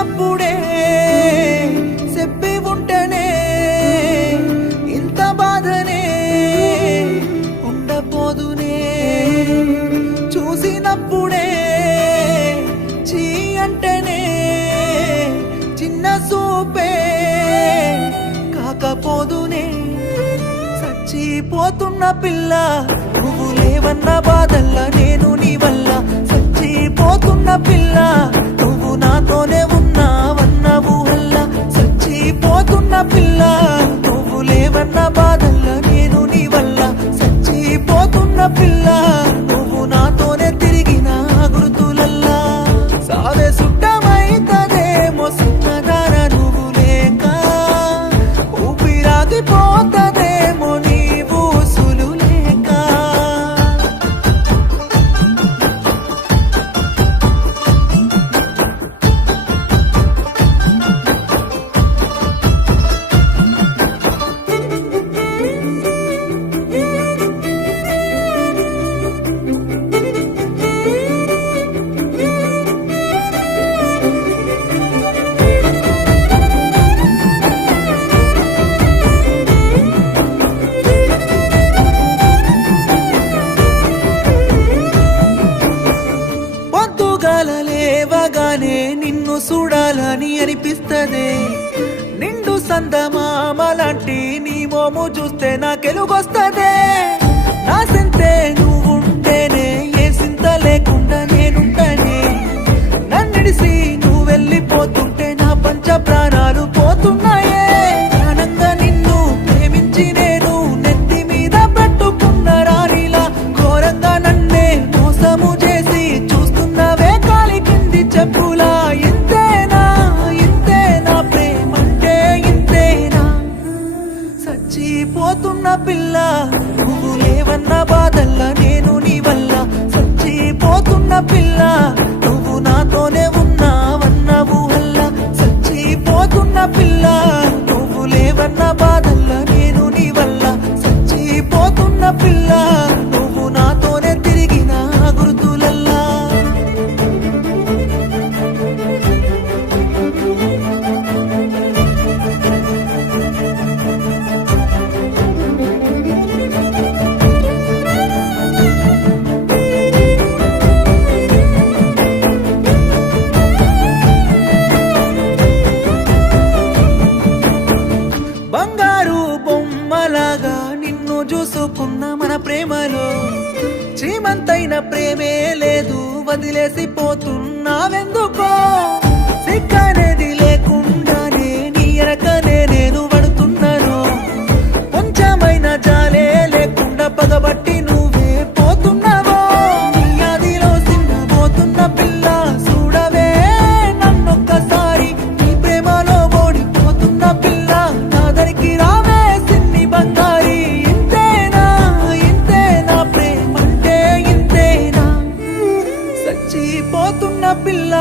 చిన్నప్పుడే చెప్పి ఉంటేనే ఇంత బాధనే ఉండపోదునే చూసినప్పుడే చీ అంటేనే చిన్న సూపే కాకపోదునే చచ్చిపోతున్న పిల్ల నువ్వు లేవన్న బాధల్లా నేను నీ వల్ల చచ్చిపోతున్న పిల్ల నువ్వు నాతోనే ఉన్నావన్న ఊహల్లా చచ్చిపోతున్న పిల్ల నువ్వు లేవన్న బాధల్లా నేను నీ వల్ల చచ్చిపోతున్న పిల్ల నువ్వు నాతోనే తిరిగిన గుర్తులల్లా సావే సుట్టమైతదేమో సిన్నదాన నువ్వు లేక ఊపిరాగిపోతదేమో నీవు సులు లేక లేవగానే నిన్ను చూడాలని అనిపిస్తదే నిండు సందమామలాంటి నీ మోము చూస్తే నాకెలుగొస్తదే నా సింతే నువ్వుంటేనే ఏ సింత లేకుండా నేనుంటనే నన్నిడిసి నువ్వు వెళ్ళిపోతుంటే నా పంచ ప్రాణాలు పోతున్నాయే ప్రాణంగా నిన్ను ప్రేమించి నేను నెత్తి మీద పెట్టుకున్న రాణిలా ఘోరంగా నన్నే మోసము చేసి చూస్తున్నవే కాలి కింది చెప్పులా ఇంతేనా ఇంతేనా ప్రేమంటే ఇంతేనా చచ్చిపోతున్న పిల్ల నువ్వు లేవన్న బాధల్లా నేను నీ వల్ల చచ్చిపోతున్న పిల్ల నువ్వు నాతోనే ఉన్నావన్న ఊహల్లా చచ్చిపోతున్న పిల్ల నువ్వు లేవన్న బాధల్లా నేను నీ వల్ల చచ్చిపోతున్న పిల్ల నువ్వు నాతోనే తిరిగిన గుర్తులల్లా బంగారు బొమ్మలాగా నిన్ను చూసుకున్న మన ప్రేమలో శ్రీమంతైన ప్రేమే లేదు వదిలేసి పోతున్నావెందుకో సిక్కనేది లేకుండానే నీ ఎనకనే నేను పడుతున్నాను కొంచెమైన జాలే లేకుండా పగబట్టి నువ్వే పోతున్నావో నీ ఆదిలో సిన్నబోతున్న పిల్ల చూడవే నన్నొక్కసారి నీ ప్రేమలో ఓడిపోతున్న పిల్ల నాదరికి రావే సిన్ని బంగారి ఇంతేనా ఇంతేనా ప్రేమంటే ఇంతేనా చచ్చిపోతున్న పిల్ల